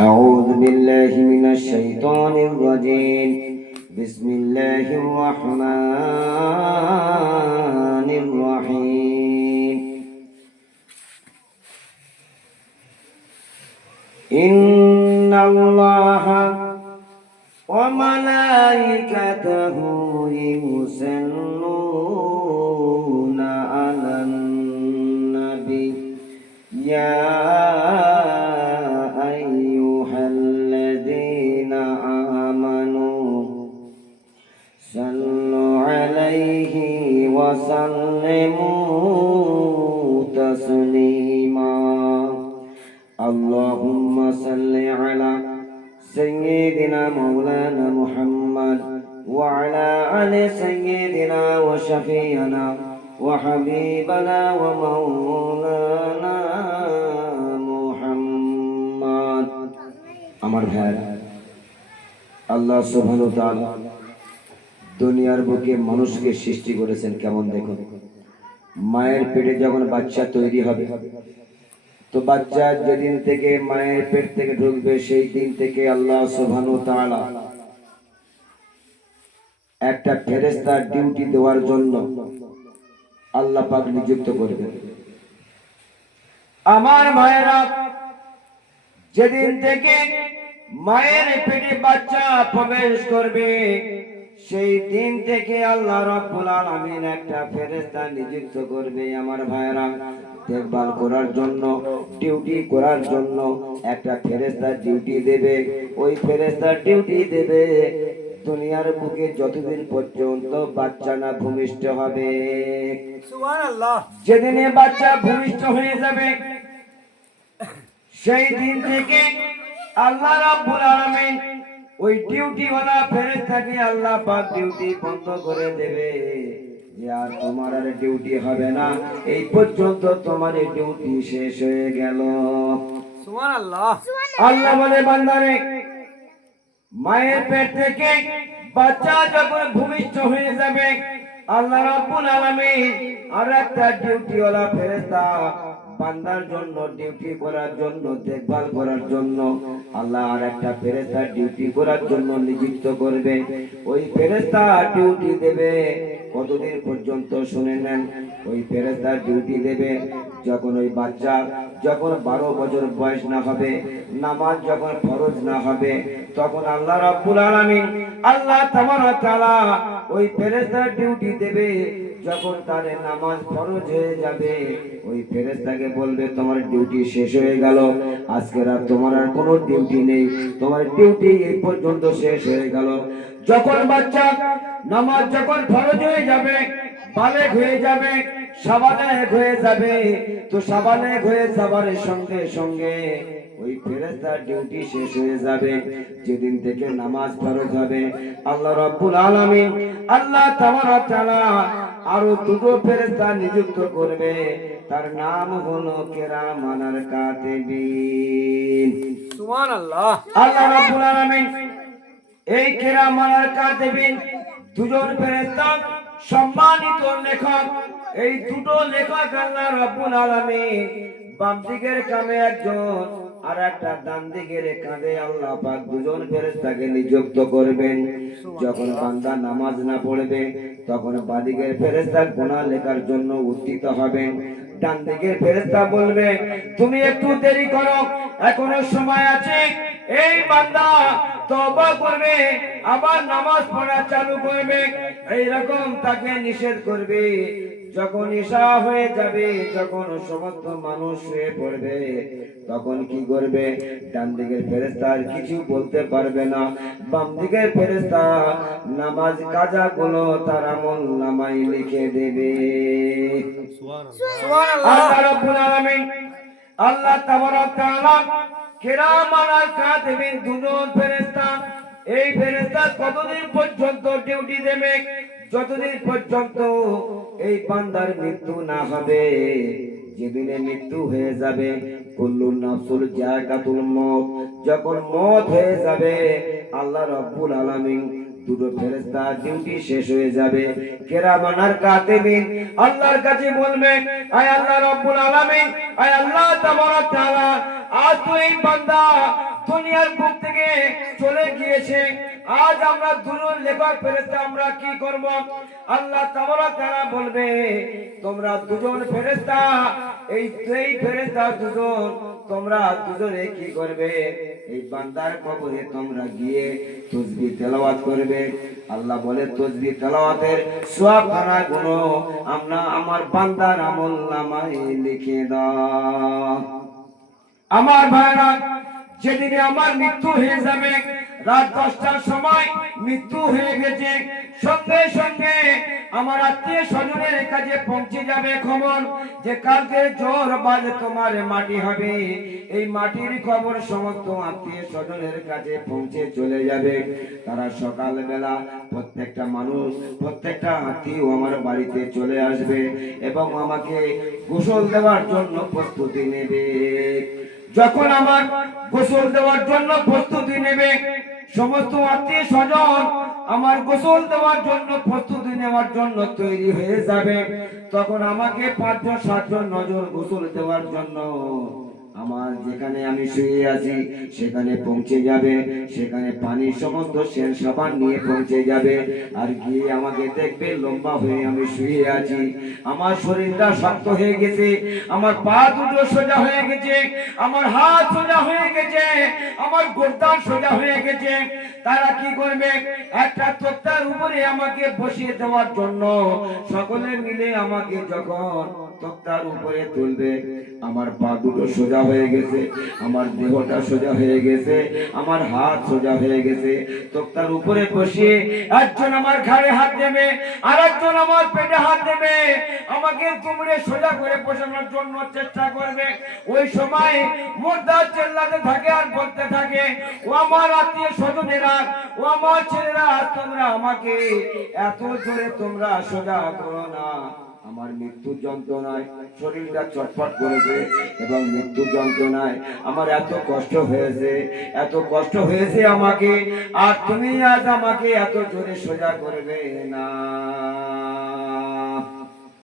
أعوذ بالله من الشيطان الرجيم. بسم الله الرحمن الرحيم. إن الله وملائكته يصلون على النبي يا أيها الذين آمنوا صلوا عليه وسلموا تسليما. اللهم صل على سيدنا مولانا محمد وعلى آل سيدنا وشفيعنا وحبيبنا ومولانا محمد. আমার ভাই, আল্লাহ সুবহানাহু ওয়া তাআলা দুনিয়ার বুকে মানুষকে সৃষ্টি করেছেন কেমন দেখুন। মায়ের পেটে যখন বাচ্চা তৈরি হবে, তো বাচ্চা যেদিন থেকে মায়ের পেট থেকে ঢুকবে সেই দিন থেকে আল্লাহ সুবহানাহু ওয়া তাআলা একটা ফেরেশতার ডিউটি দেওয়ার জন্য আল্লাহ পাক নিযুক্ত করবেন। আমার মায়েরা, যেদিন থেকে মায়ের পেটে বাচ্চা প্রবেশ করবে সেই দিন থেকে আল্লাহ রাব্বুল আলামিন একটা ফেরেশতা নিযুক্ত করবে। আমার ভাইরা, দেখভাল করার জন্য, ডিউটি করার জন্য একটা ফেরেশতা ডিউটি দেবে। ওই ফেরেশতা ডিউটি দেবে দুনিয়ার বুকে যতদিন পর্যন্ত বাচ্চা না ভূমিষ্ঠ হবে। সুবহানাল্লাহ। যেদিনে বাচ্চা ভূমিষ্ঠ হয়ে যাবে সেই দিন থেকে আল্লাহ রাব্বুল আলামিন ওই ডিউটি ওয়ালা ফেরেশতাকে আল্লাহ পাক ডিউটি বন্ধ করে দেবে। আর তোমার আর ডিউটি হবে না, এই পর্যন্ত তোমার ডিউটি শেষ হয়ে গেল। সুবহানাল্লাহ। আল্লাহ বলে, বান্দারে, মায়ের পেট থেকে বাচ্চা যখন ভূমিষ্ঠ হয়ে যাবে আল্লাহ রাব্বুল আলামিন আর একটা ডিউটি ওয়ালা ফেরেশতা বান্দার জন্য ডিউটি করার জন্য, দেখভাল করার জন্য আল্লাহ আর একটা ফেরেশতা ডিউটি করার জন্য নিযুক্ত করবে। ওই ফেরেশতা ডিউটি দেবে কতদিন পর্যন্ত শুনে নেন। ওই ফেরেশতা ডিউটি দেবে যখন ওই বাচ্চা যখন 12 বছর বয়স না হবে, নামাজ যখন ফরজ না হবে, তখন আল্লাহ রাব্বুল আলামিন আল্লাহ তাবারক ওয়া তাআলা ওই ফেরেশতা ডিউটি দেবে যখন তার নামাজ ফরজ হয়ে যাবে। ওই ফেরেশতাকে বলবে, তোমার ডিউটি শেষ হয়ে গেল, আজকে রাত তোমার আর কোনো ডিউটি নেই, তোমার ডিউটি এই পর্যন্ত শেষ হয়ে গেল। যখন বাচ্চা নামাজ যখন ফরজ হয়ে যাবে, বালেগ হয়ে যাবে, সাবালেগ হয়ে যাবে, তো সাবালেগ হয়ে যাবার সঙ্গে সঙ্গে ওই ফেরেশতার ডিউটি শেষ হয়ে যাবে। যেদিন থেকে নামাজ ফরজ হবে আল্লাহ রাব্বুল আলামিন আল্লাহ তাবারক ওয়া তাআলা আরো দুটো ফেরেশতা নিযুক্ত করবে। তার নাম হলো কিরামান কাতিবিন। সুবহানাল্লাহ। আল্লাহ রাব্বুল আলামিন এই কিরামান কাতিবিন দুজন ফেরেশতা, সম্মানিত লেখক, এই দুটো লেখক আল্লাহ রাব্বুল আলামিন বাম দিকের কাঁধে একজন আর একটা ডান দিকের কাঁধে আল্লাহ পাক দুজন ফেরেশতাকে নিযুক্ত করবেন। যখন বান্দা নামাজ না পড়বে তখন বাম দিকের ফেরেশতা গুনাহ লেখার জন্য উত্থিত হবেন। ডান দিকের ফেরেশতা বলবে, তুমি একটু দেরি করো, এখনো সময় আছে। এই বান্দা তওবা করবে, আবার নামাজ পড়া চালু করবে, এইরকম তাকে নিষেধ করবে। যখন ঈশা হয়ে যাবে, যখন সমস্ত মানুষ শুয়ে পড়বে, তখন কি করবে? ডান দিকের ফেরেশতা আর কিছু বলতে পারবে না। বাম দিকের ফেরেশতা নামাজ কাজা গুলো তার আমল নামায় লিখে দেবে। সুবহানাল্লাহ। আল্লাহ রাব্বুল আলামিন আল্লাহ তাবারক ওয়া তাআলা কিরামান কাতিবিন দুজন ফেরেশতা, এই ফেরেশতা কতদিন পর্যন্ত ডিউটি দেবে? যতদিন পর্যন্ত এই বান্দার মৃত্যু না হবে। যেদিনে মৃত্যু হয়ে যাবে, কুল্লু নাফসুল যায়কাতুল মউত, যখন মওত হয়ে যাবে আল্লাহ রাব্বুল আলামিন দুটো ফেরেশতা ডিউটি শেষ হয়ে যাবে। কিরামান কাতিবিন আল্লাহর কাছে বলবে, আয় আল্লাহ রাব্বুল আলামিন, আয় আল্লাহ তাবারক তাআলা, আজ তো এই বান্দা দুনিয়ার বুক থেকে চলে গিয়েছে। আজ আমরা দুজন লেখক ফেরেশতা আমরা কি করব? আল্লাহ তাআলা বলবে তোমরা দুজন ফেরেশতা, এই ফেরেশতা দুজন, তোমরা দুজনে কি করবে? এই বান্দার কবরে তোমরা গিয়ে তাসবিহ তেলাওয়াত করবে। আল্লাহ বলে তাসবিহ তেলাওয়াতের সওয়াব খানা গুলো আমরা আমার বান্দার আমলনামায় লিখে দাও। আমার ভাইরা, যেদিনে আমার মৃত্যু হয়ে যাবে, রাত 10টার সময় মৃত্যু হয়ে গেছে, সঙ্গে সঙ্গে আমার আত্মীয় স্বজনের কাছে পৌঁছে যাবে খবর যে কালকে জোর বাজে তোমার মাটি হবে। এই মাটির খবর সমস্ত আত্মীয় স্বজনের কাছে পৌঁছে চলে যাবে। তারা সকালবেলা প্রত্যেকটা মানুষ, প্রত্যেকটা আত্মীয় আমার বাড়িতে চলে আসবে এবং আমাকে গোসল দেওয়ার জন্য প্রস্তুতি নেবে। যখন আমার গোসল দেওয়ার জন্য প্রস্তুতি নেবে, সমস্ত আত্মীয় স্বজন আমার গোসল দেওয়ার জন্য প্রস্তুতি নেওয়ার জন্য তৈরি হয়ে যাবে, তখন আমাকে 5জন 7জন নজর গোসল দেওয়ার জন্য আমার যেখানে আমি শুয়ে আছি সেখানে পৌঁছে যাবে। সেখানে পানি সমস্ত সেন সাবান নিয়ে পৌঁছে যাবে, আর গিয়ে আমাকে দেখবে লম্বা হয়ে আমি শুয়ে আছি, আমার শরীরটা শক্ত হয়ে গেছে, আমার পা দুটো সোজা হয়ে গেছে, আমার হাত সোজা হয়ে গেছে, আমার গর্দান সোজা হয়ে গেছে। তারা কি করবে? একটা তক্তার উপরে আমাকে বসিয়ে দেওয়ার জন্য সকলে মিলে আমাকে যখন তক্তার উপরে তুলবে, আমার পা দুটো সোজা হয়ে গেছে, আমার দেহটা সোজা হয়ে গেছে, আমার হাত সোজা হয়ে গেছে। তক্তার উপরে বসিয়ে একজন আমার ঘাড়ে হাত দেবে, আর একজন আমার পেটে হাত দেবে, আমাকে তুমড়ে সোজা করে বসানোর জন্য চেষ্টা করবে। ওই সময় মুর্দার চিল্লাতে থাকে আর বলতে থাকে, ও আমার আত্মীয় স্বজনেরা, ও আমার ছেলেরা, তোমরা আমাকে এত জোরে তোমরা সোজা করো না। আমার মৃত্যুর যন্ত্রণায় শরীরটা চটপট করেছে এবং মৃত্যুর যন্ত্রণায় আমার এত কষ্ট হয়েছে, এত কষ্ট হয়েছে আমাকে, আর তুমি আজ আমাকে এত জোরে সোজা করবে না।